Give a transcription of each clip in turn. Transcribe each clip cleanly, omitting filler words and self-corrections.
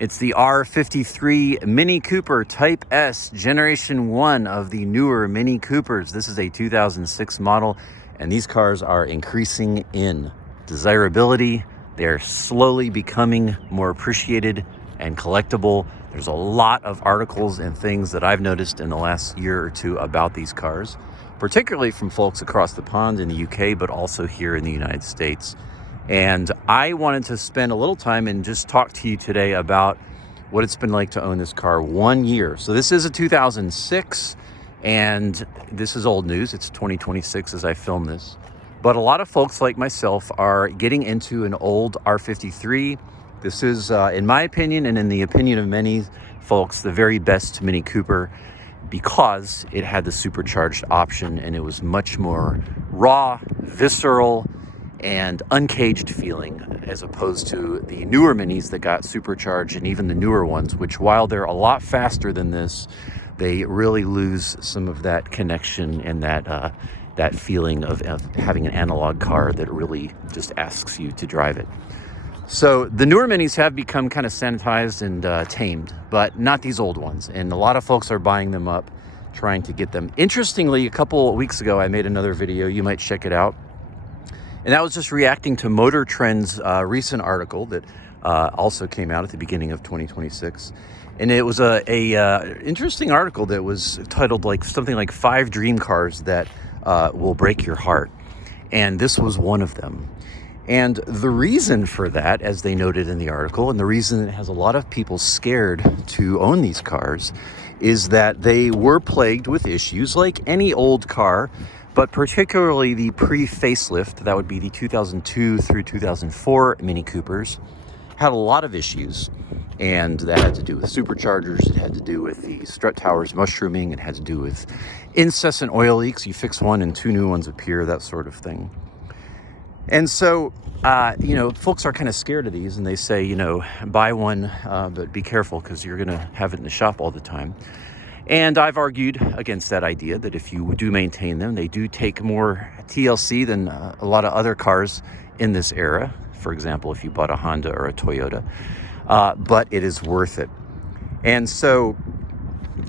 It's the R53 Mini Cooper Type S, Generation 1 of the newer Mini Coopers. This is a 2006 model, and these cars are increasing in desirability. They're slowly becoming more appreciated and collectible. There's a lot of articles and things that I've noticed in the last year or two about these cars, particularly from folks across the pond in the UK, but also here in the United States. And I wanted to spend a little time and just talk to you today about what it's been like to own this car 1 year. So this is a 2006, and this is old news. It's 2026 as I film this. But a lot of folks like myself are getting into an old R53. This is, in my opinion, and in the opinion of many folks, the very best Mini Cooper, because it had the supercharged option and it was much more raw, visceral, and uncaged feeling, as opposed to the newer minis that got supercharged, and even the newer ones, which, while they're a lot faster than this, they really lose some of that connection and that feeling of having an analog car that really just asks you to drive it. So the newer minis have become kind of sanitized and tamed, but not these old ones. And a lot of folks are buying them up, trying to get them. Interestingly, a couple of weeks ago, I made another video. You might check it out. And that was just reacting to Motor Trend's recent article that also came out at the beginning of 2026. And it was a interesting article that was titled like something like 5 dream cars that will break your heart. And this was one of them. And the reason for that, as they noted in the article, and the reason it has a lot of people scared to own these cars, is that they were plagued with issues like any old car, but particularly the pre-facelift, that would be the 2002 through 2004 Mini Coopers, had a lot of issues. And that had to do with superchargers, it had to do with the strut towers mushrooming, it had to do with incessant oil leaks. You fix one and 2 new ones appear, that sort of thing. And so, folks are kind of scared of these, and they say, buy one, but be careful because you're going to have it in the shop all the time. And I've argued against that idea, that if you do maintain them, they do take more TLC than a lot of other cars in this era. For example, if you bought a Honda or a Toyota, but it is worth it. And so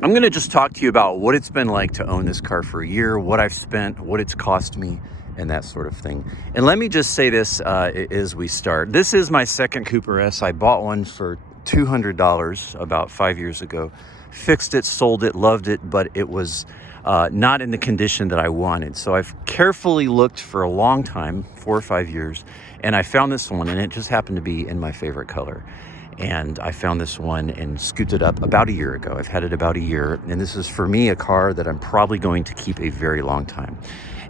I'm going to just talk to you about what it's been like to own this car for a year, what I've spent, what it's cost me, and that sort of thing. And let me just say this as we start. This is my second Cooper S. I bought one for $200 about 5 years ago. Fixed it, sold it, loved it, but it was not in the condition that I wanted. So I've carefully looked for a long time, 4 or 5 years, and I found this one, and it just happened to be in my favorite color. And I found this one and scooped it up about a year ago. I've had it about a year, and this is, for me, a car that I'm probably going to keep a very long time.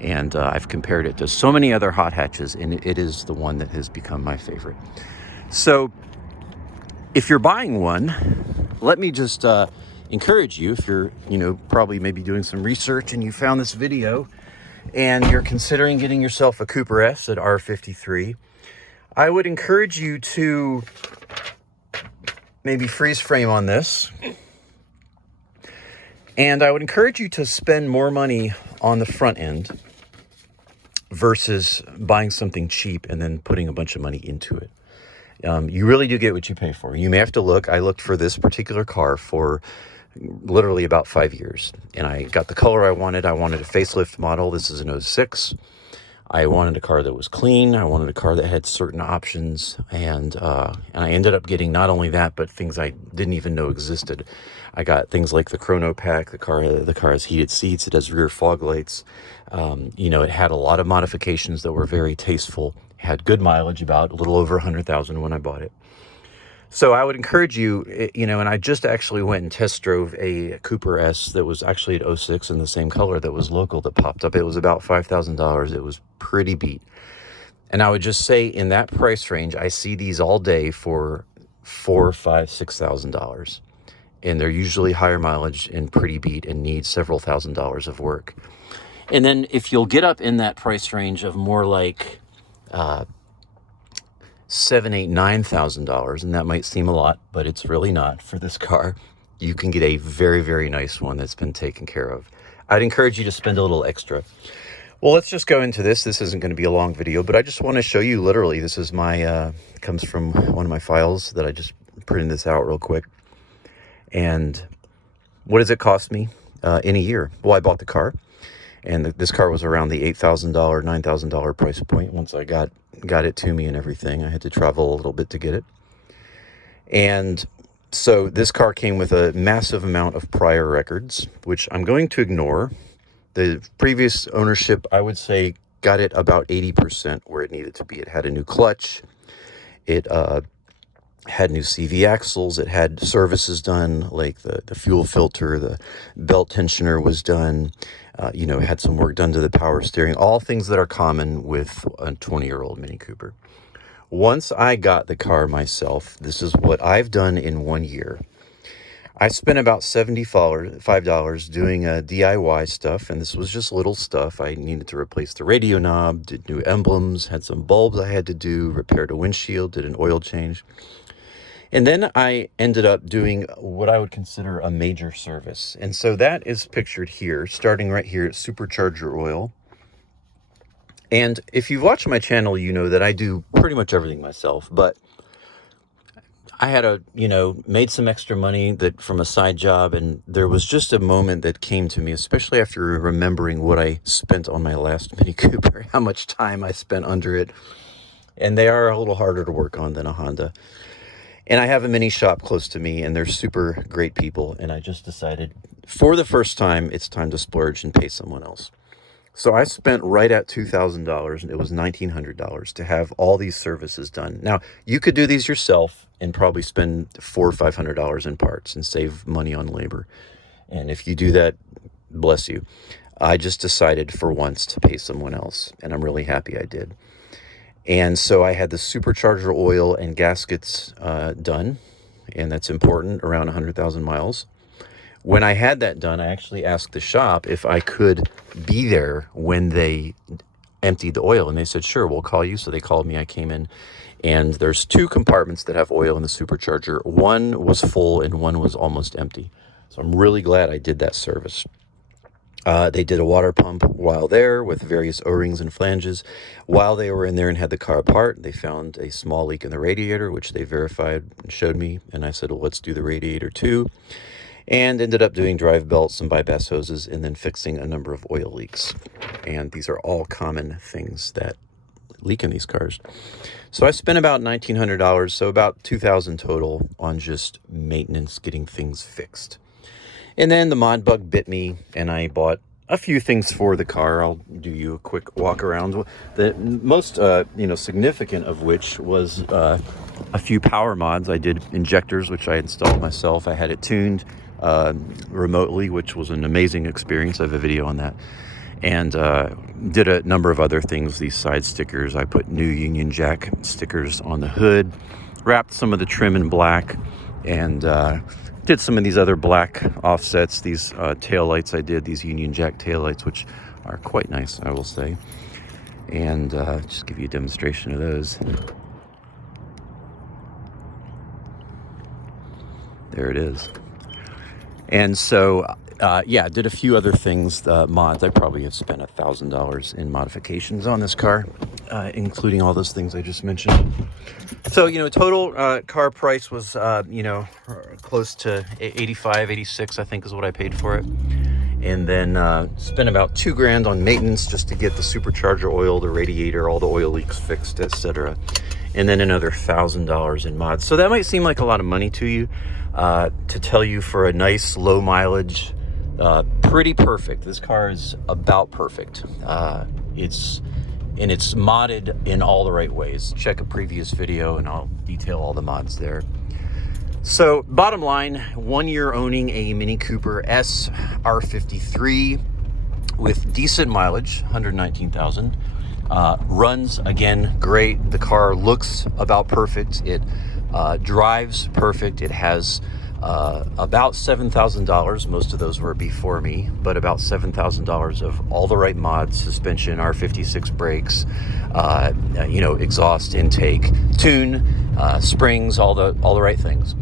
And I've compared it to so many other hot hatches, and it is the one that has become my favorite. So if you're buying one, let me just encourage you, if you're, probably maybe doing some research and you found this video and you're considering getting yourself a Cooper S at R53, I would encourage you to maybe freeze frame on this. And I would encourage you to spend more money on the front end versus buying something cheap and then putting a bunch of money into it. You really do get what you pay for. You may have to look. I looked for this particular car for literally about 5 years, and I got the color I wanted. I wanted a facelift model. This is an 06. I wanted a car that was clean. I wanted a car that had certain options, and I ended up getting not only that, but things I didn't even know existed. I got things like the Chrono Pack. The car has heated seats. It has rear fog lights. It had a lot of modifications that were very tasteful. It had good mileage, about a little over 100,000 when I bought it. So I would encourage you, and I just actually went and test drove a Cooper S that was actually at 06 in the same color that was local that popped up. It was about $5,000. It was pretty beat. And I would just say, in that price range, I see these all day for $4,000, $5,000, $6,000. And they're usually higher mileage and pretty beat and need several $1,000s of work. And then if you'll get up in that price range of more like $7,000, $8,000, $9,000, and that might seem a lot, but it's really not for this car, you can get a very, very nice one that's been taken care of. I'd encourage you to spend a little extra. Well, let's just go into this. This isn't going to be a long video, but I just want to show you literally, this is my, comes from one of my files that I just printed this out real quick. And what does it cost me in a year? Well, I bought the car, and this car was around the $8,000, $9,000 price point. Once I got it to me and everything, I had to travel a little bit to get it. And so this car came with a massive amount of prior records, which I'm going to ignore. The previous ownership, I would say, got it about 80% where it needed to be. It had a new clutch. It had new CV axles. It had services done, like the fuel filter, the belt tensioner was done. It had some work done to the power steering, all things that are common with a 20-year-old Mini Cooper. Once I got the car myself, this is what I've done in 1 year. I spent about $75 doing DIY stuff, and this was just little stuff. I needed to replace the radio knob, did new emblems, had some bulbs I had to do, repaired a windshield, did an oil change. And then I ended up doing what I would consider a major service. And so that is pictured here, starting right here at supercharger oil. And if you've watched my channel, you know that I do pretty much everything myself, but I had made some extra money from a side job, and there was just a moment that came to me, especially after remembering what I spent on my last Mini Cooper, how much time I spent under it. And they are a little harder to work on than a Honda. And I have a mini shop close to me, and they're super great people. And I just decided, for the first time, it's time to splurge and pay someone else. So I spent right at $2,000, and it was $1,900 to have all these services done. Now, you could do these yourself and probably spend $400 or $500 in parts and save money on labor. And if you do that, bless you. I just decided for once to pay someone else, and I'm really happy I did. And so I had the supercharger oil and gaskets done, and that's important, around 100,000 miles. When I had that done, I actually asked the shop if I could be there when they emptied the oil, and they said, sure, we'll call you. So they called me. I came in, and there's 2 compartments that have oil in the supercharger. One was full and one was almost empty. So I'm really glad I did that service. They did a water pump while there with various O-rings and flanges. While they were in there and had the car apart, they found a small leak in the radiator, which they verified and showed me. And I said, well, let's do the radiator too. And ended up doing drive belts, some bypass hoses, and then fixing a number of oil leaks. And these are all common things that leak in these cars. So I spent about $1,900, so about $2,000 total on just maintenance, getting things fixed. And then the mod bug bit me, and I bought a few things for the car. I'll do you a quick walk around. The most significant of which was a few power mods. I did injectors, which I installed myself. I had it tuned remotely, which was an amazing experience. I have a video on that. And did a number of other things. These side stickers, I put new Union Jack stickers on the hood, wrapped some of the trim in black, and did some of these other black offsets. These taillights I did, these Union Jack taillights, which are quite nice, I will say. And just give you a demonstration of those. There it is. And so, did a few other things, mods. I probably have spent $1,000 in modifications on this car, including all those things I just mentioned. So, total car price was, close to 85, 86, I think is what I paid for it. And then spent about $2,000 on maintenance just to get the supercharger oil, the radiator, all the oil leaks fixed, etc. And then another $1,000 in mods. So that might seem like a lot of money to you. To tell you, for a nice low mileage, pretty perfect. This car is about perfect. It's modded in all the right ways. Check a previous video and I'll detail all the mods there. So bottom line, 1 year owning a Mini Cooper R53 with decent mileage, 119,000. Runs, again, great. The car looks about perfect. It drives perfect. It has about $7,000. Most of those were before me, but about $7,000 of all the right mods: suspension, R56 brakes, exhaust intake, tune, springs, all the right things.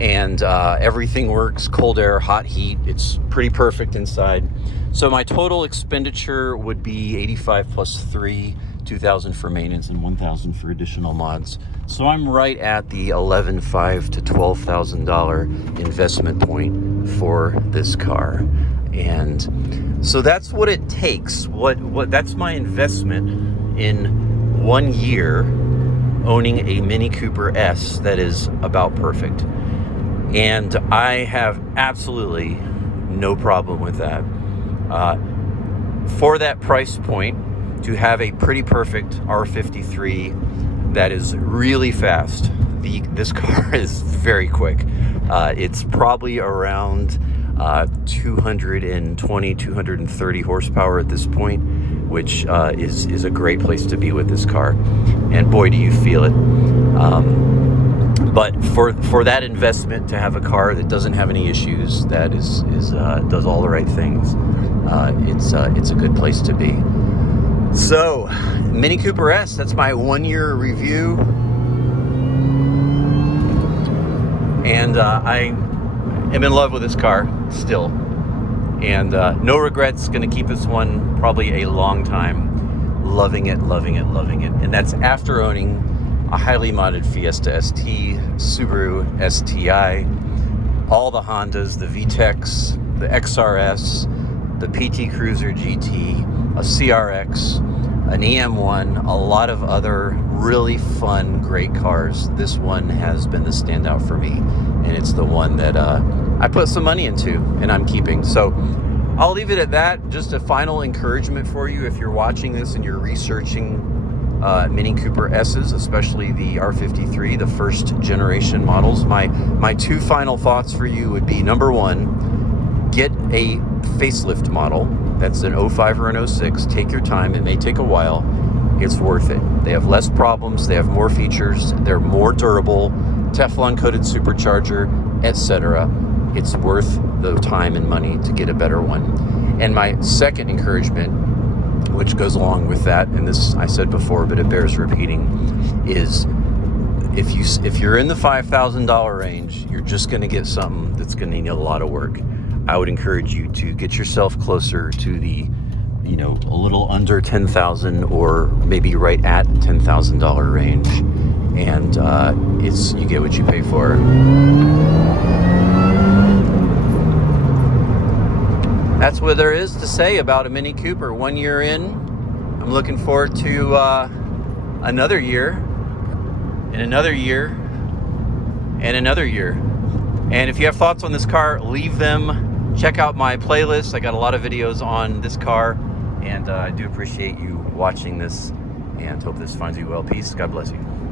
And everything works: cold air, hot heat. It's pretty perfect inside. So my total expenditure would be 85 plus 3, $2,000 for maintenance and $1,000 for additional mods. So I'm right at the $11,500 to $12,000 investment point for this car. And so that's what it takes. That's my investment in 1 year owning a Mini Cooper S that is about perfect. And I have absolutely no problem with that. For that price point, to have a pretty perfect R53 that is really fast. This car is very quick. It's probably around 220, 230 horsepower at this point, which is a great place to be with this car. And boy, do you feel it. But for that investment, to have a car that doesn't have any issues, that does all the right things, it's a good place to be. So, Mini Cooper S, that's my 1 year review. And I am in love with this car still. And no regrets, gonna keep this one probably a long time. Loving it, loving it, loving it. And that's after owning a highly modded Fiesta ST, Subaru STI, all the Hondas, the VTECs, the XRS, the PT Cruiser GT, a CRX, an EM1, a lot of other really fun, great cars. This one has been the standout for me, and it's the one that I put some money into and I'm keeping. So I'll leave it at that. Just a final encouragement for you if you're watching this and you're researching Mini Cooper S's, especially the R53, the first generation models. My two final thoughts for you would be, number one, get a facelift model. That's an 05 or an 06. Take your time. It may take a while. It's worth it. They have less problems. They have more features. They're more durable. Teflon coated supercharger, etc. It's worth the time and money to get a better one. And my second encouragement, which goes along with that, and this I said before, but it bears repeating, is if you're in the $5,000 range, you're just going to get something that's going to need a lot of work. I would encourage you to get yourself closer to the, a little under $10,000 or maybe right at $10,000 range, and you get what you pay for. That's what there is to say about a Mini Cooper. 1 year in, I'm looking forward to another year, and another year, and another year. And if you have thoughts on this car, leave them. Check out my playlist. I got a lot of videos on this car, and I do appreciate you watching this, and hope this finds you well. Peace. God bless you.